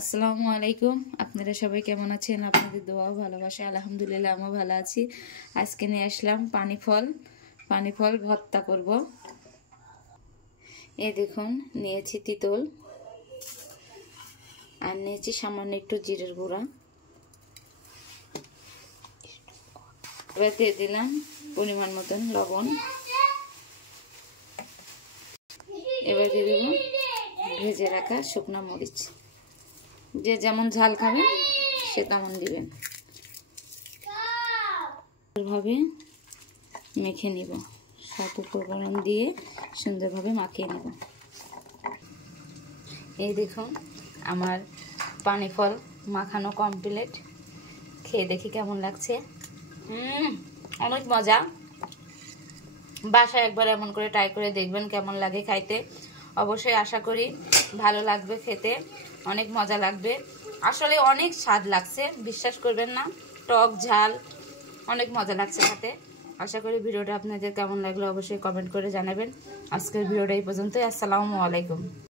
আসসালামু আলাইকুম। আপনারা সবাই কেমন আছেন? আপনাদের দোয়া ও ভালোবাসা আলহামদুলিল্লাহ আমি ভালো আছি। আজকে নিয়ে আসলাম পানি ফল ভর্তা করব। এই দেখুন, নিয়েছি তিতল আর নিয়েছি সামান্য একটু জিরের গুঁড়া। এবার দিয়ে দিলাম পরিমাণ মতন লবণ। এবার দিয়ে দেব ভেজে রাখা শুকনা মরিচ। যে যেমন ঝাল খাবেন সে তেমন দিবেন। ভাবে মেখে নিব, সব উপকরণ দিয়ে সুন্দরভাবে মাখিয়ে নেব। এই দেখুন আমার পানি ফল মাখানো কমপ্লিট। খেয়ে দেখি কেমন লাগছে। অনেক মজা। বাসায় একবার এমন করে ট্রাই করে দেখবেন কেমন লাগে খাইতে। অবশ্যই আশা করি ভালো লাগবে খেতে, অনেক মজা লাগবে। আসলে অনেক স্বাদ লাগছে, বিশ্বাস করবেন না, টক ঝাল অনেক মজা লাগছে খেতে। আশা করি ভিডিওটা আপনাদের কেমন লাগলো অবশ্যই কমেন্ট করে জানাবেন। আজকের ভিডিওটা এই পর্যন্তই। আসসালামু আলাইকুম।